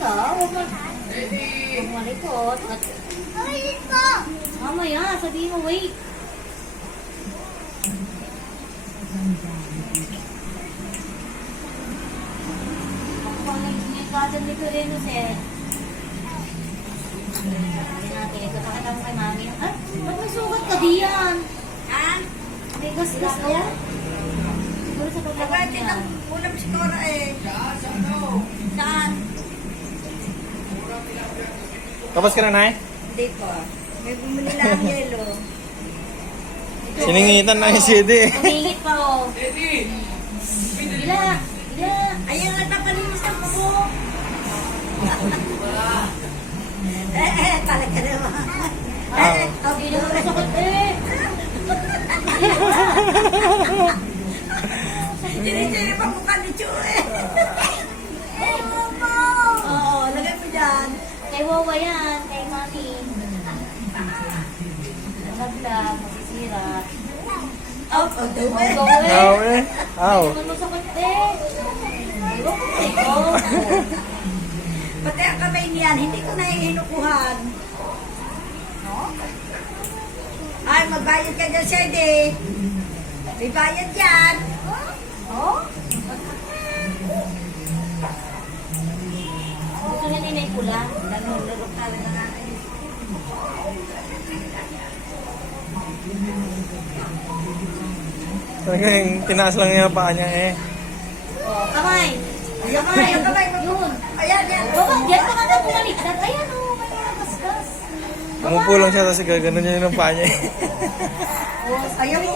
ka. Huwag malikot. Mamaya, sabihin mo, wait. Ako pang nag-brother ni Toreno, sir. Hindi natin. Ito pakita mo kay mami. Ay, ba't may sugat ka diyan? Ha? May gas-gas ka yan? Siguro sa paglakad niya. Ulam si Cora eh. Saan? Tapos ka na, Nay? Hindi po. May bumili lang yelo. Siningitan na yung CD. Tumingit pa, oh. Bila! Bila! Ayun nga, napalinis ang po. Talaga naman. Hindi naman masakit eh. Tiri-tiri pa mukha ni Chu eh. Oo, lagay mo dyan. Kay Wawa yan, kay Mami. Naglag, masisira. Oh, daw eh. Go Aw eh. eh. Aw. Hindi naman masakit eh. Ewan ko sa'yo. Pati ang kamay niyan, hindi ko nahihinukuhan. No? Ay, magbayad ka dyan, Shady. May bayad dyan. Oh? Gusto niya ninay pula. Lalo-lalo talaga nga. Talagang tinaas lang yung paa niya eh. Oh, kamay. Kamay, yung kamay. Yun. Ayan, yan. Baba, yan pa ka na bumaliktad. Ayan oh, may kaskas. Umupo lang siya tapos gaganon niya yung paa niya eh. Ayaw mo